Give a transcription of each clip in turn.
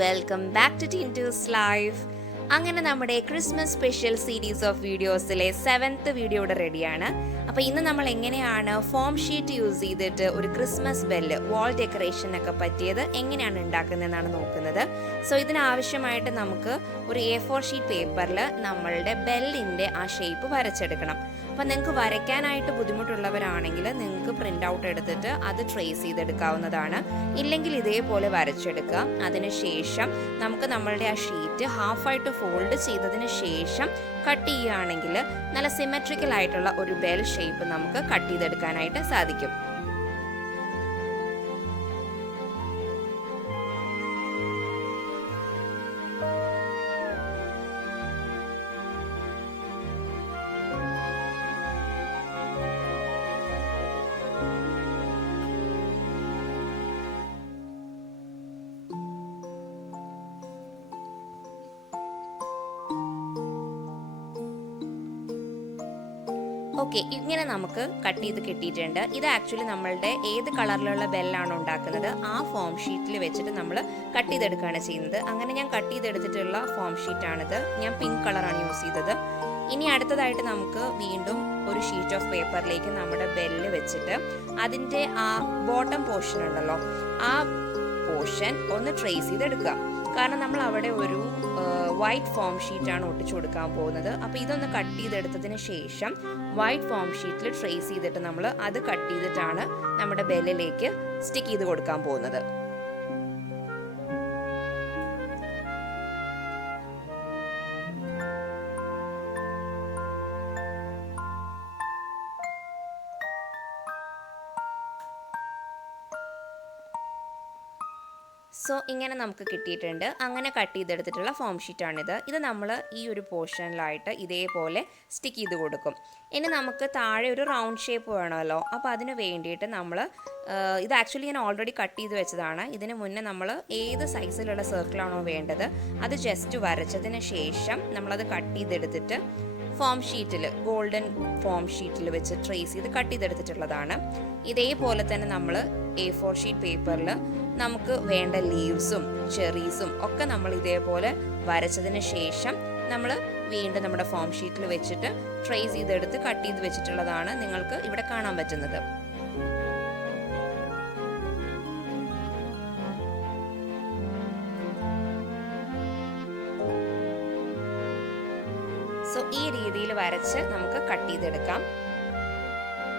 Welcome back to Tintuzlife. അങ്ങനെ നമ്മുടെ Christmas special series of വീഡിയോസിലെ 7th വീഡിയോ ഇവിടെ റെഡിയാണ്. അപ്പോൾ ഇന്ന് നമ്മൾ എങ്ങനെയാണ് ഫോം ഷീറ്റ് യൂസ് ചെയ്തിട്ട് ഒരു ക്രിസ്മസ് ബെല്ല് വാൾ ഡെക്കറേഷനൊക്കെ പറ്റിയത് എങ്ങനെയാണ് ഉണ്ടാക്കുന്നതെന്നാണ് നോക്കുന്നത്. സോ ഇതിനാവശ്യമായിട്ട് നമുക്ക് ഒരു A4 ഷീറ്റ് പേപ്പറിൽ നമ്മളുടെ ബെല്ലിൻ്റെ ആ ഷേപ്പ് വരച്ചെടുക്കണം. അപ്പോൾ നിങ്ങൾക്ക് വരയ്ക്കാനായിട്ട് ബുദ്ധിമുട്ടുള്ളവരാണെങ്കിൽ നിങ്ങൾക്ക് പ്രിൻ്റ് ഔട്ട് എടുത്തിട്ട് അത് ട്രേസ് ചെയ്തെടുക്കാവുന്നതാണ്. ഇല്ലെങ്കിൽ ഇതേപോലെ വരച്ചെടുക്കുക. അതിനുശേഷം നമുക്ക് നമ്മളുടെ ആ ഷീറ്റ് ഹാഫായിട്ട് ഫോൾഡ് ചെയ്തതിന് ശേഷം കട്ട് ചെയ്യുകയാണെങ്കിൽ നല്ല സിമെട്രിക്കൽ ആയിട്ടുള്ള ഒരു ബെൽ ഷേപ്പ് നമുക്ക് കട്ട് ചെയ്തെടുക്കാനായിട്ട് സാധിക്കും. ഓക്കെ, ഇങ്ങനെ നമുക്ക് കട്ട് ചെയ്ത് കിട്ടിയിട്ടുണ്ട്. ഇത് ആക്ച്വലി നമ്മളുടെ ഏത് കളറിലുള്ള ബെല്ലാണ് ഉണ്ടാക്കുന്നത് ആ ഫോം ഷീറ്റിൽ വെച്ചിട്ട് നമ്മൾ കട്ട് ചെയ്തെടുക്കുകയാണ് ചെയ്യുന്നത്. അങ്ങനെ ഞാൻ കട്ട് ചെയ്തെടുത്തിട്ടുള്ള ഫോം ഷീറ്റാണിത്. ഞാൻ പിങ്ക് കളറാണ് യൂസ് ചെയ്തത്. ഇനി അടുത്തതായിട്ട് നമുക്ക് വീണ്ടും ഒരു ഷീറ്റ് ഓഫ് പേപ്പറിലേക്ക് നമ്മുടെ ബെല്ല് വെച്ചിട്ട് അതിൻ്റെ ആ ബോട്ടം പോർഷൻ ഉണ്ടല്ലോ, ആ പോർഷൻ ഒന്ന് ട്രേസ് ചെയ്തെടുക്കുക. കാരണം നമ്മൾ അവിടെ ഒരു വൈറ്റ് ഫോം ഷീറ്റാണ് ഒട്ടിച്ചു കൊടുക്കാൻ പോകുന്നത്. അപ്പോൾ ഇതൊന്ന് കട്ട് ചെയ്തെടുത്തതിന് ശേഷം വൈറ്റ് ഫോം ഷീറ്റിൽ ട്രേസ് ചെയ്തിട്ട് നമ്മൾ അത് കട്ട് ചെയ്തിട്ടാണ് നമ്മുടെ ബെല്ലിലേക്ക് സ്റ്റിക്ക് ചെയ്ത് കൊടുക്കാൻ പോകുന്നത്. സോ ഇങ്ങനെ നമുക്ക് കിട്ടിയിട്ടുണ്ട്. അങ്ങനെ കട്ട് ചെയ്തെടുത്തിട്ടുള്ള ഫോം ഷീറ്റാണിത്. ഇത് നമ്മൾ ഈ ഒരു പോർഷനിലായിട്ട് ഇതേപോലെ സ്റ്റിക്ക് ചെയ്ത് കൊടുക്കും. ഇനി നമുക്ക് താഴെ ഒരു റൗണ്ട് ഷേപ്പ് വേണമല്ലോ. അപ്പോൾ അതിന് വേണ്ടിയിട്ട് നമ്മൾ ഇത് ആക്ച്വലി ഞാൻ ഓൾറെഡി കട്ട് ചെയ്ത് വെച്ചതാണ്. ഇതിന് മുന്നേ നമ്മൾ ഏത് സൈസിലുള്ള സർക്കിളാണോ വേണ്ടത് അത് ജസ്റ്റ് വരച്ചതിന് ശേഷം നമ്മളത് കട്ട് ചെയ്തെടുത്തിട്ട് ഫോം ഷീറ്റിൽ ഗോൾഡൻ ഫോം ഷീറ്റിൽ വെച്ച് ട്രേസ് ചെയ്ത് കട്ട് ചെയ്തെടുത്തിട്ടുള്ളതാണ്. ഇതേപോലെ തന്നെ നമ്മൾ A4 ഷീറ്റ് പേപ്പറിൽ നമുക്ക് വേണ്ട ലീവ്സും ചെറീസും ഒക്കെ നമ്മൾ ഇതേപോലെ വരച്ചതിന് ശേഷം നമ്മൾ വീണ്ടും നമ്മുടെ ഫോം ഷീറ്റിൽ വെച്ചിട്ട് ട്രേസ് ചെയ്തെടുത്ത് കട്ട് ചെയ്ത് വെച്ചിട്ടുള്ളതാണ് നിങ്ങൾക്ക് ഇവിടെ കാണാൻ പറ്റുന്നത്. സോ ഈ രീതിയിൽ വരച്ച് നമുക്ക് കട്ട് ചെയ്തെടുക്കാം.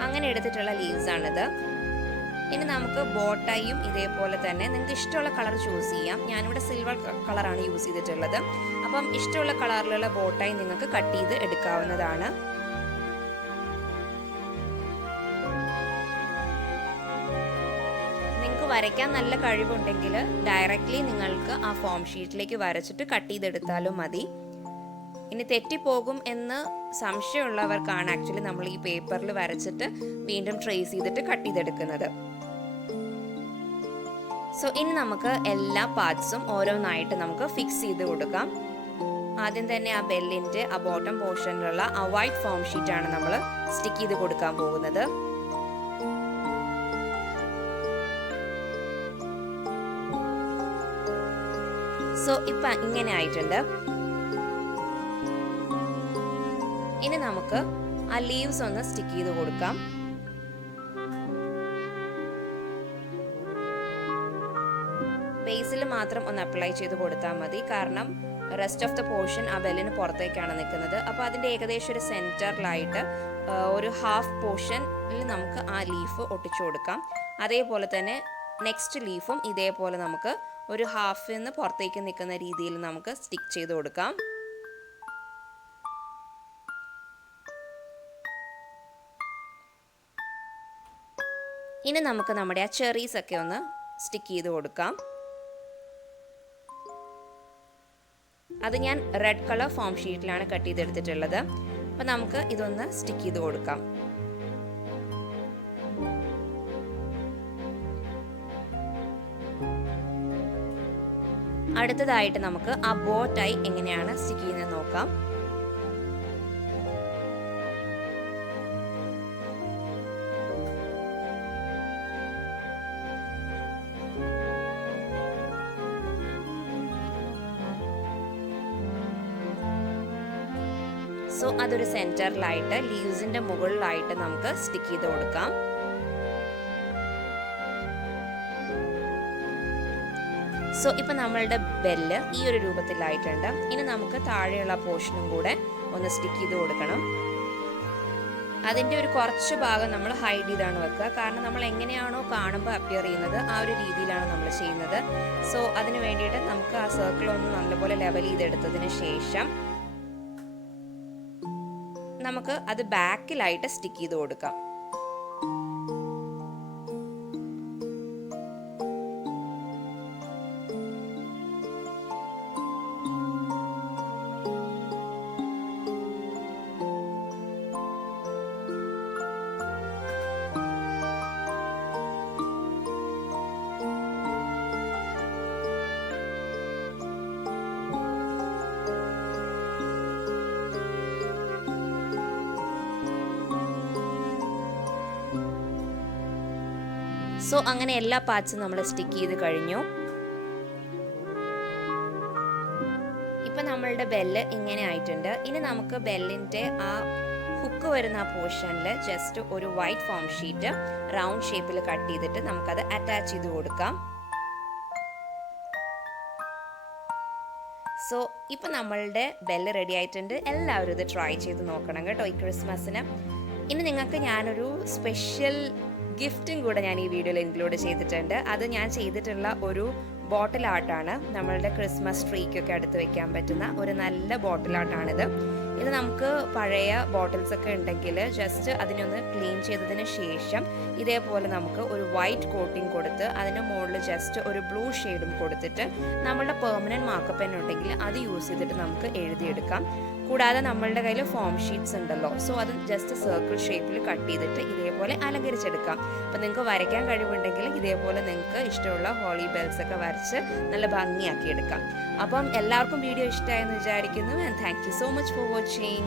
അങ്ങനെ എടുത്തിട്ടുള്ള ലീവ്സ് ആണിത്. ഇനി നമുക്ക് ബോട്ടൈയും ഇതേപോലെ തന്നെ നിങ്ങൾക്ക് ഇഷ്ടമുള്ള കളർ ചൂസ് ചെയ്യാം. ഞാനിവിടെ സിൽവർ കളറാണ് യൂസ് ചെയ്തിട്ടുള്ളത്. അപ്പം ഇഷ്ടമുള്ള കളറിലുള്ള ബോട്ടൈ നിങ്ങൾക്ക് കട്ട് ചെയ്ത് എടുക്കാവുന്നതാണ്. നിങ്ങൾക്ക് വരയ്ക്കാൻ നല്ല കഴിവുണ്ടെങ്കിൽ ഡയറക്റ്റ്ലി നിങ്ങൾക്ക് ആ ഫോം ഷീറ്റിലേക്ക് വരച്ചിട്ട് കട്ട് ചെയ്തെടുത്താലും മതി. ഇനി തെറ്റിപ്പോകും എന്ന് സംശയമുള്ളവർക്കാണ് ആക്ച്വലി നമ്മൾ ഈ പേപ്പറിൽ വരച്ചിട്ട് വീണ്ടും ട്രേസ് ചെയ്തിട്ട് കട്ട് ചെയ്തെടുക്കുന്നത്. സോ ഇനി നമുക്ക് എല്ലാ പാർട്സും ഓരോന്നായിട്ട് നമുക്ക് ഫിക്സ് ചെയ്ത് കൊടുക്കാം. ആദ്യം തന്നെ ആ ബെല്ലിൻ്റെ ആ ബോട്ടം പോർഷനിലുള്ള ആ വൈറ്റ് ഫോം ഷീറ്റാണ് നമ്മൾ സ്റ്റിക്ക് ചെയ്ത് കൊടുക്കാൻ പോകുന്നത്. സോ ഇപ്പം ഇങ്ങനെ ആയിട്ടുണ്ട്. ഇനി നമുക്ക് ആ ലീവ്സ് ഒന്ന് സ്റ്റിക്ക് ചെയ്ത് കൊടുക്കാം. ബേസിൽ മാത്രം ഒന്ന് അപ്ലൈ ചെയ്ത് കൊടുത്താൽ മതി. കാരണം റെസ്റ്റ് ഓഫ് ദ പോർഷൻ ആ ബെല്ലിന് പുറത്തേക്കാണ് നിൽക്കുന്നത്. അപ്പോൾ അതിൻ്റെ ഏകദേശം ഒരു സെൻറ്ററിലായിട്ട് ഒരു ഹാഫ് പോർഷനിൽ നമുക്ക് ആ ലീഫ് ഒട്ടിച്ചു കൊടുക്കാം. അതേപോലെ തന്നെ നെക്സ്റ്റ് ലീഫും ഇതേപോലെ നമുക്ക് ഒരു ഹാഫിൽ നിന്ന് പുറത്തേക്ക് നിൽക്കുന്ന രീതിയിൽ നമുക്ക് സ്റ്റിക്ക് ചെയ്ത് കൊടുക്കാം. ഇനി നമുക്ക് നമ്മുടെ ആ ചെറീസ് ഒക്കെ ഒന്ന് സ്റ്റിക്ക് ചെയ്ത് കൊടുക്കാം. അത് ഞാൻ റെഡ് കളർ ഫോം ഷീറ്റിലാണ് കട്ട് ചെയ്തെടുത്തിട്ടുള്ളത്. അപ്പം നമുക്ക് ഇതൊന്ന് സ്റ്റിക്ക് ചെയ്ത് കൊടുക്കാം. അടുത്തതായിട്ട് നമുക്ക് ആ ബോ ടൈ എങ്ങനെയാണ് സ്റ്റിക്ക് ചെയ്യുന്നത് നോക്കാം. സോ അതൊരു സെൻറ്ററിലായിട്ട് ലീവ്സിൻ്റെ മുകളിലായിട്ട് നമുക്ക് സ്റ്റിക്ക് ചെയ്ത് കൊടുക്കാം. സോ ഇപ്പം നമ്മളുടെ ബെല്ല് ഈ ഒരു രൂപത്തിലായിട്ടുണ്ട്. ഇനി നമുക്ക് താഴെയുള്ള പോർഷനും കൂടെ ഒന്ന് സ്റ്റിക്ക് ചെയ്ത് കൊടുക്കണം. അതിൻ്റെ ഒരു കുറച്ച് ഭാഗം നമ്മൾ ഹൈഡ് ചെയ്താണ് വെക്കുക. കാരണം നമ്മൾ എങ്ങനെയാണോ കാണുമ്പോൾ അപ്പിയർ ചെയ്യുന്നത് ആ ഒരു രീതിയിലാണ് നമ്മൾ ചെയ്യുന്നത്. സോ അതിന് വേണ്ടിയിട്ട് നമുക്ക് ആ സർക്കിൾ ഒന്ന് നല്ലപോലെ ലെവൽ ചെയ്തെടുത്തതിന് ശേഷം നമുക്ക് അത് ബാക്കിലായിട്ട് സ്റ്റിക്ക് ചെയ്ത് കൊടുക്കാം. സോ അങ്ങനെ എല്ലാ പാർട്സും നമ്മൾ സ്റ്റിക്ക് ചെയ്ത് കഴിഞ്ഞു. ഇപ്പം നമ്മളുടെ ബെല്ല് ഇങ്ങനെ ആയിട്ടുണ്ട്. ഇനി നമുക്ക് ബെല്ലിൻ്റെ ആ ഹുക്ക് വരുന്ന ആ പോർഷനിൽ ജസ്റ്റ് ഒരു വൈറ്റ് ഫോം ഷീറ്റ് റൗണ്ട് ഷേപ്പിൽ കട്ട് ചെയ്തിട്ട് നമുക്കത് അറ്റാച്ച് ചെയ്ത് കൊടുക്കാം. സോ ഇപ്പം നമ്മളുടെ ബെല്ല് റെഡി ആയിട്ടുണ്ട്. എല്ലാവരും ഇത് ട്രൈ ചെയ്ത് നോക്കണം കേട്ടോ ഈ ക്രിസ്മസിന്. ഇനി നിങ്ങൾക്ക് ഞാനൊരു സ്പെഷ്യൽ ഗിഫ്റ്റും കൂടെ ഞാൻ ഈ വീഡിയോയിൽ ഇൻക്ലൂഡ് ചെയ്തിട്ടുണ്ട്. അത് ഞാൻ ചെയ്തിട്ടുള്ള ഒരു ബോട്ടിൽ ആർട്ടാണ്. നമ്മളുടെ ക്രിസ്മസ് ട്രീക്കൊക്കെ അടുത്ത് വെക്കാൻ പറ്റുന്ന ഒരു നല്ല ബോട്ടിൽ ആർട്ടാണിത്. ഇത് നമുക്ക് പഴയ ബോട്ടിൽസ് ഒക്കെ ഉണ്ടെങ്കിൽ ജസ്റ്റ് അതിനൊന്ന് ക്ലീൻ ചെയ്തതിന് ശേഷം ഇതേപോലെ നമുക്ക് ഒരു വൈറ്റ് കോട്ടിങ് കൊടുത്ത് അതിന് മുകളിൽ ജസ്റ്റ് ഒരു ബ്ലൂ ഷെയ്ഡും കൊടുത്തിട്ട് നമ്മളുടെ പെർമനൻറ്റ് മാർക്കർ പെൻ ഉണ്ടെങ്കിൽ അത് യൂസ് ചെയ്തിട്ട് നമുക്ക് എഴുതിയെടുക്കാം. കൂടാതെ നമ്മളുടെ കയ്യിൽ ഫോം ഷീറ്റ്സ് ഉണ്ടല്ലോ, സോ അത് ജസ്റ്റ് സർക്കിൾ ഷേപ്പിൽ കട്ട് ചെയ്തിട്ട് ഇതേപോലെ അലങ്കരിച്ചെടുക്കാം. അപ്പം നിങ്ങൾക്ക് വരയ്ക്കാൻ കഴിവുണ്ടെങ്കിൽ ഇതേപോലെ നിങ്ങൾക്ക് ഇഷ്ടമുള്ള ഹോളി ബെൽസ് ഒക്കെ വരച്ച് നല്ല ഭംഗിയാക്കി എടുക്കാം. അപ്പം എല്ലാവർക്കും വീഡിയോ ഇഷ്ടമായെന്ന് വിചാരിക്കുന്നു. And thank you so much for watching.